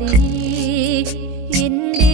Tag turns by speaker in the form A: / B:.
A: ดี ยินดี